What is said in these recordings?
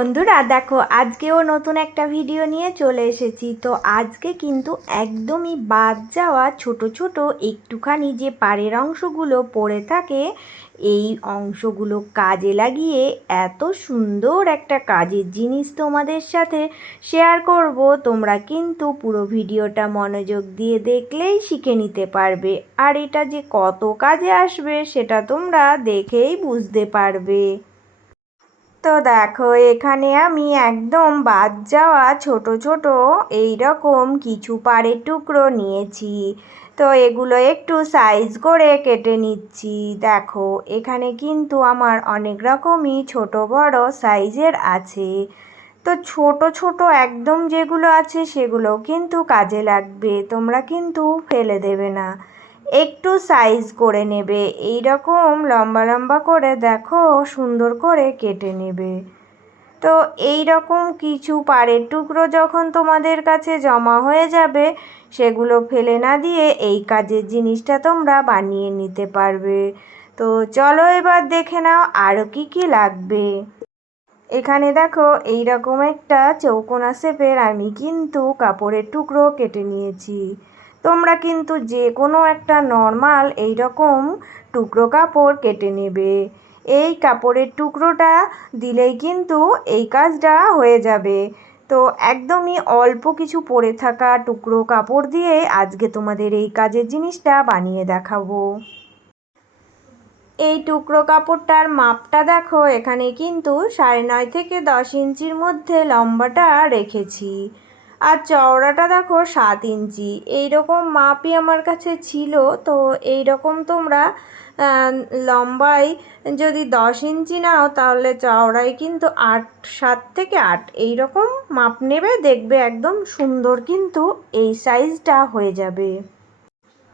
বন্ধুরা দেখো, আজকেও নতুন একটা ভিডিও নিয়ে চলে এসেছি। তো আজকে কিন্তু একদমই বাদ যাওয়া ছোট ছোট একটুখানি যে পাড়ের অংশগুলো পড়ে থাকে, এই অংশগুলো কাজে লাগিয়ে এত সুন্দর একটা কাজের জিনিস তোমাদের সাথে শেয়ার করব। তোমরা কিন্তু পুরো ভিডিওটা মনোযোগ দিয়ে দেখলেই শিখে নিতে পারবে, আর এটা যে কত কাজে আসবে সেটা তোমরা দেখেই বুঝতে পারবে। তো দেখো, এখানে আমি একদম বাদ যাওয়া ছোট ছোট এই রকম কিছু পাড়ের টুকরো নিয়েছি। তো এগুলো একটু সাইজ করে কেটে নিচ্ছি। দেখো, এখানে কিন্তু আমার অনেক রকমই ছোট বড় সাইজের আছে। তো ছোট ছোট একদম যেগুলো আছে সেগুলো কিন্তু কাজে লাগবে, তোমরা কিন্তু ফেলে দেবে না, একটু সাইজ করে নেবে। এই রকম লম্বা লম্বা করে দেখো সুন্দর করে কেটে নেবে। তো এই রকম কিছু পাড়ের টুকরো যখন তোমাদের কাছে জমা হয়ে যাবে, সেগুলো ফেলে না দিয়ে এই কাজের জিনিসটা তোমরা বানিয়ে নিতে পারবে। তো চলো এবার দেখে নাও আরও কি কি লাগবে। এখানে দেখো, এই রকম একটা চৌকোনা শেপের আমি কিন্তু কাপড়ের টুকরো কেটে নিয়েছি। তোমরা কিন্তু যে কোনো একটা নর্মাল এই রকম টুকরো কাপড় কেটে নেবে। এই কাপড়ের টুকরোটা দিলেই কিন্তু এই কাজটা হয়ে যাবে। তো একদমই অল্প কিছু পরে থাকা টুকরো কাপড় দিয়ে আজকে তোমাদের এই কাজের জিনিসটা বানিয়ে দেখাবো। এই টুকরো কাপড়টার মাপটা দেখো, এখানে কিন্তু 9.5 থেকে 10 ইঞ্চির মধ্যে লম্বাটা রেখেছি, আর চওড়াটা দেখো 7 ইঞ্চি। এইরকম মাপই আমার কাছে ছিল। তো এই রকম তোমরা লম্বায় যদি 10 ইঞ্চি নাও, তাহলে চওড়ায় কিন্তু 7 থেকে 8 এই রকম মাপ নেবে, দেখবে একদম সুন্দর কিন্তু এই সাইজটা হয়ে যাবে।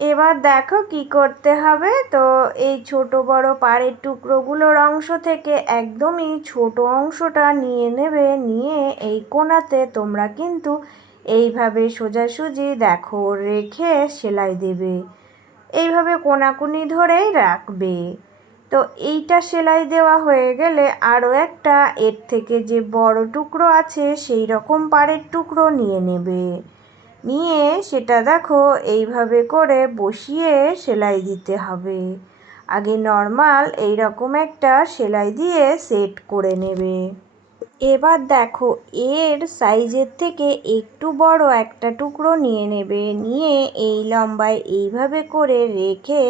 এবার দেখো কি করতে হবে। তো এই ছোট বড় পাড়ের টুকরোগুলোর অংশ থেকে একদমই ছোট অংশটা নিয়ে নেবে, নিয়ে এই কোণাতে তোমরা কিন্তু এইভাবে সোজাসুজি দেখো রেখে সেলাই দেবে। এইভাবে কোনাকুনি ধরেই রাখবে। তো এইটা সেলাই দেওয়া হয়ে গেলে আরও একটা এর থেকে যে বড় টুকরো আছে সেই রকম পাড়ের টুকরো নিয়ে নেবে, নিয়ে সেটা দেখো এইভাবে করে বসিয়ে সেলাই দিতে হবে। আগে নর্মাল এই রকম একটা সেলাই দিয়ে সেট করে নেবে। এবার দেখো, এর সাইজের থেকে একটু বড় একটা টুকরো নিয়ে নেবে, নিয়ে এই লম্বায় এইভাবে করে রেখে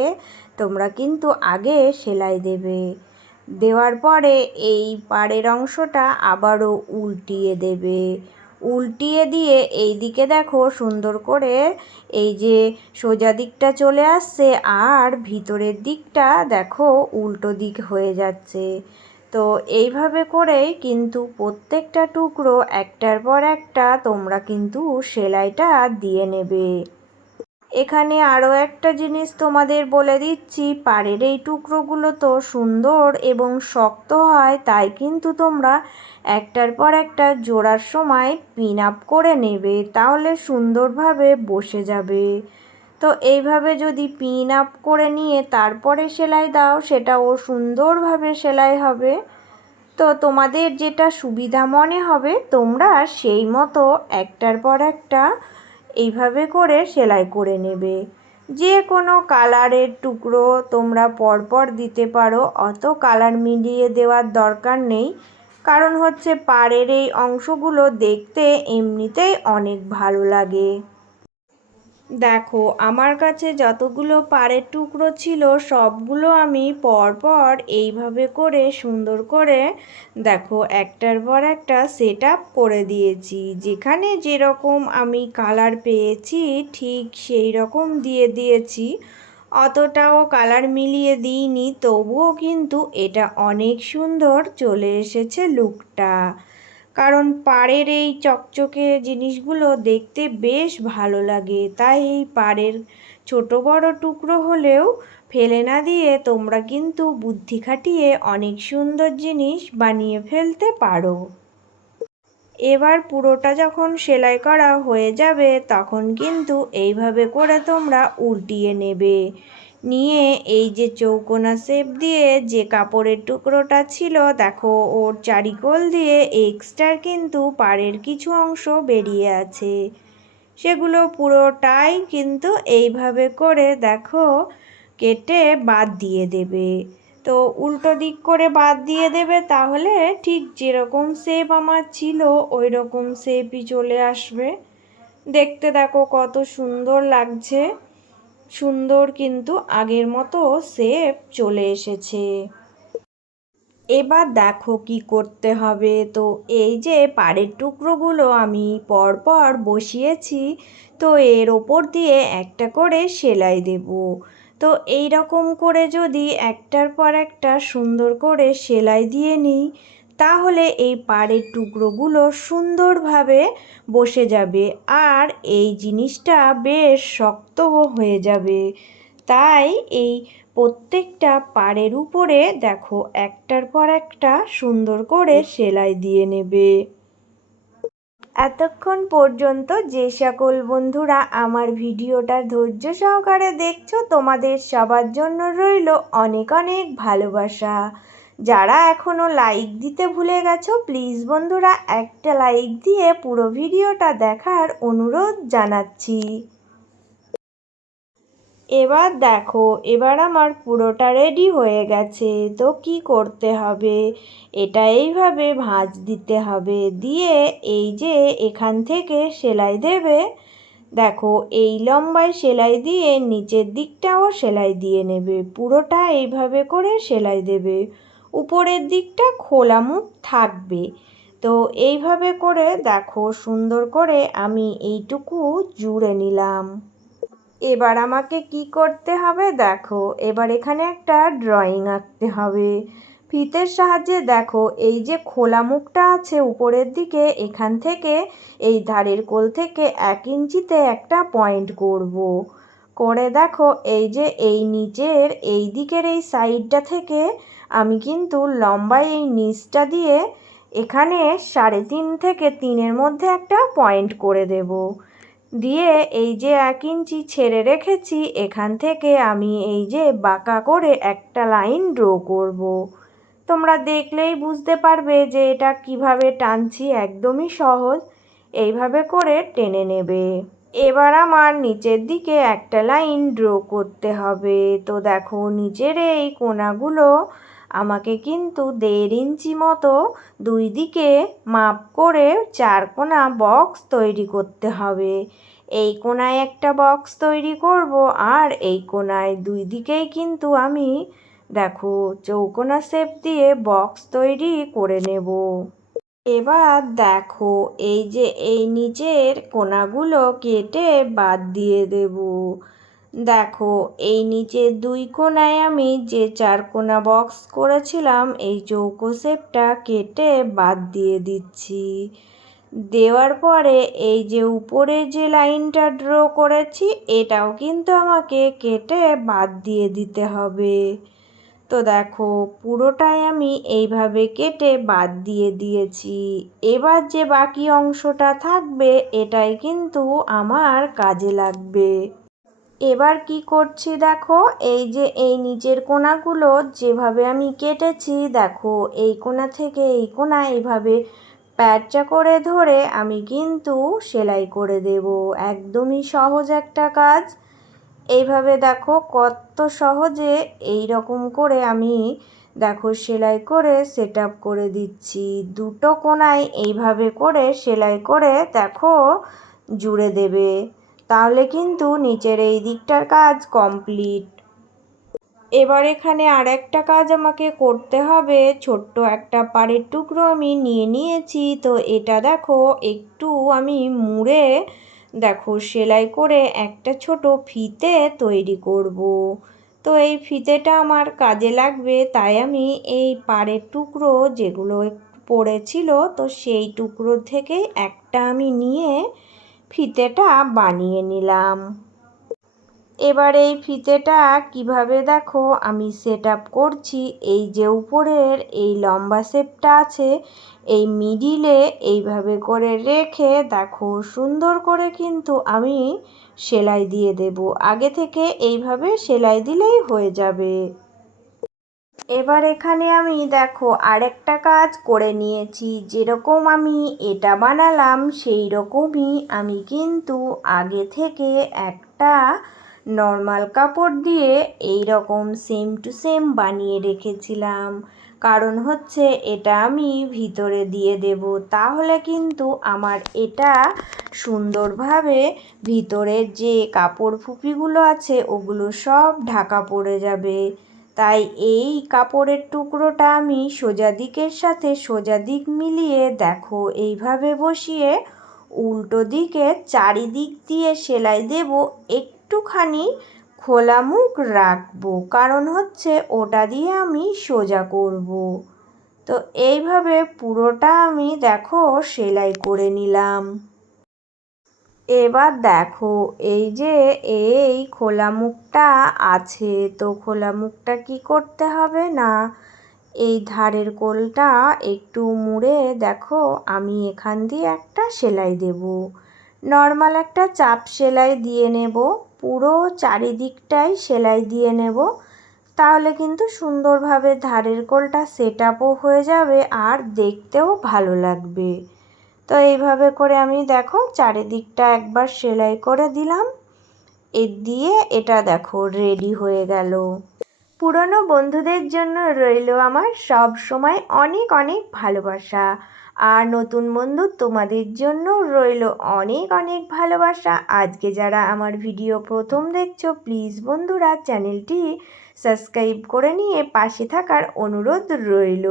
তোমরা কিন্তু আগে সেলাই দেবে। দেওয়ার পরে এই পাড়ের অংশটা আবারও উল্টিয়ে দেবে। উল্টিয়ে দিয়ে এই দিকে দেখো সুন্দর করে এই যে সোজা দিকটা চলে আসছে, আর ভিতরের দিকটা দেখো উল্টো দিক হয়ে যাচ্ছে। তো এইভাবে করেই কিন্তু প্রত্যেকটা টুকরো একটার পর একটা তোমরা কিন্তু সেলাইটা দিয়ে নেবে। এখানে আরও একটা জিনিস তোমাদের বলে দিচ্ছি, পাড়ের এই টুকরোগুলো তো সুন্দর এবং শক্ত হয়, তাই কিন্তু তোমরা একটার পর একটা জোড়ার সময় পিন আপ করে নেবে, তাহলে সুন্দরভাবে বসে যাবে। তো এইভাবে যদি পিন আপ করে নিয়ে তারপরে সেলাই দাও, সেটাও সুন্দরভাবে সেলাই হবে। তো তোমাদের যেটা সুবিধা মনে হবে তোমরা সেই মতো একটার পর একটা এইভাবে করে সেলাই করে নেবে। যে কোনো কালারের টুকরো তোমরা পরপর দিতে পারো, অত কালার মিলিয়ে দেওয়ার দরকার নেই, কারণ হচ্ছে পাড়ের এই অংশগুলো দেখতে এমনিতেই অনেক ভালো লাগে। দেখো, আমার কাছে যতগুলো পাড়ের টুকরো ছিল সবগুলো আমি পরপর এইভাবে করে সুন্দর করে দেখো একটার পর একটা সেট আপ করে দিয়েছি। যেখানে যেরকম আমি কালার পেয়েছি ঠিক সেই রকম দিয়ে দিয়েছি, অতটাও কালার মিলিয়ে দিইনি, তবুও কিন্তু এটা অনেক সুন্দর চলে এসেছে লুকটা। কারণ পাড়ের এই চকচকে জিনিসগুলো দেখতে বেশ ভালো লাগে, তাই এই পাড়ের ছোট বড় টুকরো হলেও ফেলে না দিয়ে তোমরা কিন্তু বুদ্ধি খাটিয়ে অনেক সুন্দর জিনিস বানিয়ে ফেলতে পারো। এবার পুরোটা যখন সেলাই করা হয়ে যাবে, তখন কিন্তু এইভাবে করে তোমরা উল্টিয়ে নেবে, নিয়ে এই যে চৌকোনা শেপ দিয়ে যে কাপড়ের টুকরোটা ছিল দেখো ওর চারিকোল দিয়ে এক্সট্রার কিন্তু পাড়ের কিছু অংশ বেরিয়ে আছে, সেগুলো পুরোটাই কিন্তু এইভাবে করে দেখো কেটে বাদ দিয়ে দেবে। তো উল্টো দিক করে বাদ দিয়ে দেবে, তাহলে ঠিক যেরকম শেপ আমার ছিল ওই রকম শেপই চলে আসবে। দেখতে দেখো কত সুন্দর লাগছে, সুন্দর কিন্তু আগের মতো শেপ চলে এসেছে। এবার দেখো কি করতে হবে। তো এই যে পাড়ের টুকরোগুলো আমি পরপর বসিয়েছি, তো এর ওপর দিয়ে একটা করে সেলাই দেব। তো এই রকম করে যদি একটার পর একটা সুন্দর করে সেলাই দিয়ে নিই, তাহলে এই পাড়ের টুকরোগুলো সুন্দরভাবে বসে যাবে আর এই জিনিসটা বেশ শক্তও হয়ে যাবে। তাই এই প্রত্যেকটা পাড়ের উপরে দেখো একটার পর একটা সুন্দর করে সেলাই দিয়ে নেবে। এতক্ষণ পর্যন্ত যে সকল বন্ধুরা আমার ভিডিওটা ধৈর্য সহকারে দেখছো, তোমাদের সবার জন্য রইল অনেক অনেক ভালোবাসা। যারা এখনও লাইক দিতে ভুলে গেছো, প্লিজ বন্ধুরা একটা লাইক দিয়ে পুরো ভিডিওটা দেখার অনুরোধ জানাচ্ছি। এবার দেখো, এবার আমার পুরোটা রেডি হয়ে গেছে। তো কি করতে হবে, এটা এইভাবে ভাঁজ দিতে হবে, দিয়ে এই যে এখান থেকে সেলাই দেবে। দেখো এই লম্বায় সেলাই দিয়ে নিচের দিকটাও সেলাই দিয়ে নেবে, পুরোটা এইভাবে করে সেলাই দেবে। উপরের দিকটা খোলা মুখ থাকবে। তো এইভাবে করে দেখো সুন্দর করে আমি এইটুকু জুড়ে নিলাম। এবার আমাকে কি করতে হবে দেখো, এবার এখানে একটা ড্রয়িং আঁকতে হবে। ফিতের সাহায্যে দেখো এই যে খোলা মুখটা আছে উপরের দিকে, এখান থেকে এই ধারের কোল থেকে 1 ইঞ্চিতে একটা পয়েন্ট করব। করে দেখো এই যে এই নিচের এই দিকের এই সাইডটা থেকে আমি কিন্তু লম্বা এই নিচটা দিয়ে এখানে 3.5 থেকে 3-এর মধ্যে একটা পয়েন্ট করে দেব। দিয়ে এই যে 1 ইঞ্চি ছেড়ে রেখেছি, এখান থেকে আমি এই যে বাঁকা করে একটা লাইন ড্র করব। তোমরা দেখলেই বুঝতে পারবে যে এটা কিভাবে টানছি, একদমই সহজ। এইভাবে করে টেনে নেবে। এবার আমার নিচের দিকে একটা লাইন ড্র করতে হবে। তো দেখো নিচের এই কোণাগুলো আমাকে কিন্তু 1.5 ইঞ্চি মতো দুই দিকে মাপ করে 4 কোণা বক্স তৈরি করতে হবে। এই কোণায় একটা বক্স তৈরি করব আর এই কোণায় দুই দিকেই কিন্তু আমি দেখো চৌকোনা শেপ দিয়ে বক্স তৈরি করে নেব। এবার দেখো এই যে এই নিচের কোণাগুলো কেটে বাদ দিয়ে দেব। দেখো এই নিচের 2 কোণায় আমি যে 4 কোণা বক্স করেছিলাম এই চৌকো শেপটা কেটে বাদ দিয়ে দিচ্ছি। দেওয়ার পরে এই যে উপরে যে লাইনটা ড্র করেছি এটাও কিন্তু আমাকে কেটে বাদ দিয়ে দিতে হবে। তো দেখো পুরোটাই আমি এইভাবে কেটে বাদ দিয়ে দিয়েছি। এবার যে বাকি অংশটা থাকবে এটাই কিন্তু আমার কাজে লাগবে। এবার কি করছি দেখো, এই যে এই নিচের কোণাগুলো যেভাবে আমি কেটেছি, দেখো এই কোণা থেকে এই কোণা এইভাবে প্যাঁচা করে ধরে আমি কিন্তু সেলাই করে দেব। একদমই সহজ একটা কাজ। এইভাবে দেখো কত সহজে এই রকম করে আমি দেখো সেলাই করে সেট আপ করে দিচ্ছি। 2টো কোণায় এইভাবে করে সেলাই করে দেখো জুড়ে দেবে, তাহলে কিন্তু নিচের এই দিকটার কাজ কমপ্লিট। এবার এখানে আর একটা কাজ আমাকে করতে হবে। ছোট্ট একটা পাড়ের টুকরো আমি নিয়ে নিয়েছি। তো এটা দেখো একটু আমি মুড়ে দেখো সেলাই করে একটা ছোট ফিতে তৈরি করব। তো এই ফিতেটা আমার কাজে লাগবে, তাই আমি এই পাড়ের টুকরো যেগুলো পড়েছিল তো সেই টুকরো থেকে একটা আমি নিয়ে ফিতেটা বানিয়ে নিলাম। এবার এই ফিতেটা কিভাবে দেখো আমি সেট আপ করছি, এই যে উপরের এই লম্বা শেপটা আছে এই মিডিলে এইভাবে করে রেখে দেখো সুন্দর করে কিন্তু আমি সেলাই দিয়ে দেব। আগে থেকে এইভাবে সেলাই দিলেই হয়ে যাবে। এবার এখানে আমি দেখো আরেকটা কাজ করে নিয়েছি। যেরকম আমি এটা বানালাম সেই রকমই আমি কিন্তু আগে থেকে একটা নর্মাল কাপড় দিয়ে এই রকম সেম টু সেম বানিয়ে রেখেছিলাম। কারণ হচ্ছে এটা আমি ভিতরে দিয়ে দেব, তাহলে কিন্তু আমার এটা সুন্দরভাবে ভিতরের যে কাপড় ফুপিগুলো আছে ওগুলো সব ঢাকা পড়ে যাবে। তাই এই কাপড়ের টুকরোটা আমি সোজা দিকের সাথে সোজা দিক মিলিয়ে দেখো এইভাবে বসিয়ে উল্টো দিকে চারিদিক দিয়ে সেলাই দেব। একটুখানি খোলা মুখ রাখবো, কারণ হচ্ছে ওটা দিয়ে আমি সোজা করব। তো এইভাবে পুরোটা আমি দেখো সেলাই করে নিলাম। এবার দেখো এই যে এই খোলা মুখটা আছে, তো খোলা মুখটা কি করতে হবে না, এই ধারের কোলটা একটু মুড়ে দেখো আমি এখান দিয়ে একটা সেলাই দেব। নর্মাল একটা চাপ সেলাই দিয়ে নেব, পুরো চারিদিকটাই সেলাই দিয়ে নেব। তাহলে কিন্তু সুন্দরভাবে ধারের কোলটা সেট আপও হয়ে যাবে আর দেখতেও ভালো লাগবে। তো এইভাবে করে আমি দেখো চারিদিকটা একবার সেলাই করে দিলাম। দিয়ে এটা দেখো রেডি হয়ে গেল। পুরনো বন্ধুদের জন্য রইল আমার সব সময় অনেক অনেক ভালোবাসা, আর নতুন বন্ধু তোমাদের জন্য রইল অনেক অনেক ভালোবাসা। আজকে যারা আমার ভিডিও প্রথম দেখছো প্লিজ বন্ধুরা চ্যানেলটি সাবস্ক্রাইব করে নিয়ে পাশে থাকার অনুরোধ রইল।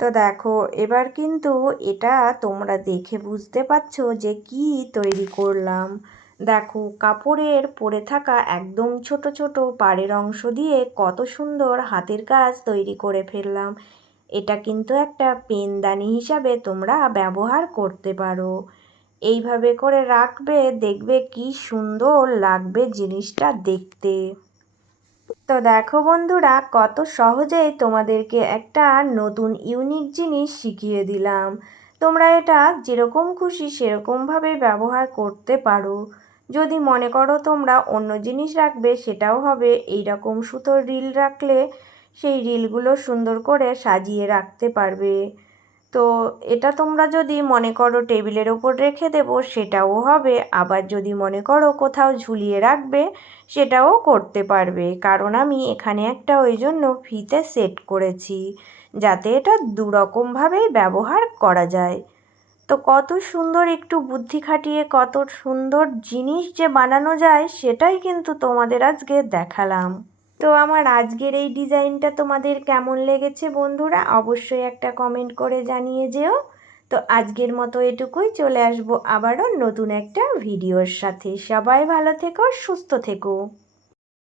তো দেখো এবার কিন্তু এটা তোমরা দেখে বুঝতে পারছো যে কি তৈরি করলাম। দেখো কাপড়ের পরে থাকা একদম ছোট ছোট পাড়ের অংশ দিয়ে কত সুন্দর হাতের কাজ তৈরি করে ফেললাম। এটা কিন্তু একটা পেনদানি হিসাবে তোমরা ব্যবহার করতে পারো। এইভাবে করে রাখবে, দেখবে কি সুন্দর লাগবে জিনিসটা দেখতে। তো দেখো বন্ধুরা কত সহজেই তোমাদেরকে একটা নতুন ইউনিক জিনিস শিখিয়ে দিলাম। তোমরা এটা যেরকম খুশি সেরকমভাবে ব্যবহার করতে পারো। যদি মনে করো তোমরা অন্য জিনিস রাখবে সেটাও হবে। এই রকম সুতোর রিল রাখলে সেই রিলগুলো সুন্দর করে সাজিয়ে রাখতে পারবে। তো এটা তোমরা যদি মনে করো টেবিলের ওপর রেখে দেবো সেটাও হবে, আবার যদি মনে করো কোথাও ঝুলিয়ে রাখবে সেটাও করতে পারবে। কারণ আমি এখানে একটা ওই জন্য ফিতে সেট করেছি যাতে এটা দুরকমভাবেই ব্যবহার করা যায়। তো কত সুন্দর একটু বুদ্ধি খাটিয়ে কত সুন্দর জিনিস যে বানানো যায় সেটাই কিন্তু তোমাদের আজকে দেখালাম। তো আমার আজকের এই ডিজাইনটা তোমাদের কেমন লেগেছে বন্ধুরা অবশ্যই একটা কমেন্ট করে জানিয়ে যেও। তো আজকের মতো এটুকুই, চলে আসবো আবারও নতুন একটা ভিডিওর সাথে। সবাই ভালো থেকো, সুস্থ থেকো।